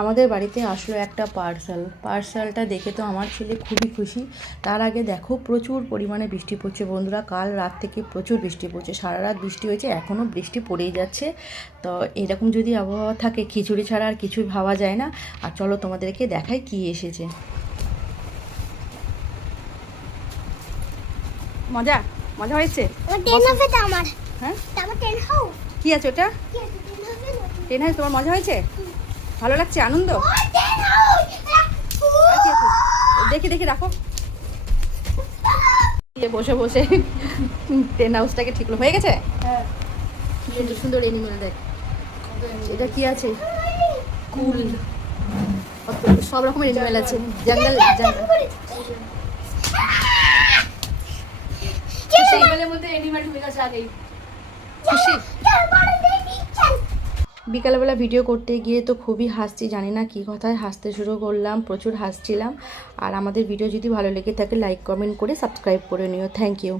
আমাদের বাড়িতে আসলো একটা পার্সেলটা দেখে তো আমার ছেলে খুবই খুশি। তার আগে দেখো প্রচুর পরিমাণে বৃষ্টি পড়ছে বন্ধুরা, কাল রাত থেকে প্রচুর বৃষ্টি পড়ছে, সারা রাত বৃষ্টি হয়েছে, এখনও বৃষ্টি পড়েই যাচ্ছে। তো এরকম যদি আবহাওয়া থাকে খিচুড়ি ছাড়া আর কিছুই ভাবা যায় না। আর চলো তোমাদেরকে দেখাই কি এসেছে। মজা মজা হয়েছে। হ্যাঁ কি আছে ওটা? টেন হাউস তোমার মজা হয়েছে? ভালো লাগছে, আনন্দ? দেখি দেখি রাখো, বসে বসে টেন হাউসটাকে ঠিক হয়ে গেছে। সুন্দর সুন্দর এনিমেল দেখ। এটা কি আছে? কুল, সব রকমের এনিমেল আছে। জঙ্গল জঙ্গল খুশি। বিকালবেলা ভিডিও করতে গিয়ে তো খুবই হাসছি, জানি না কী কথায় হাসতে শুরু করলাম, প্রচুর হাসছিলাম। আর আমাদের ভিডিও যদি ভালো লেগে থাকে লাইক কমেন্ট করে সাবস্ক্রাইব করে নিও। Thank you.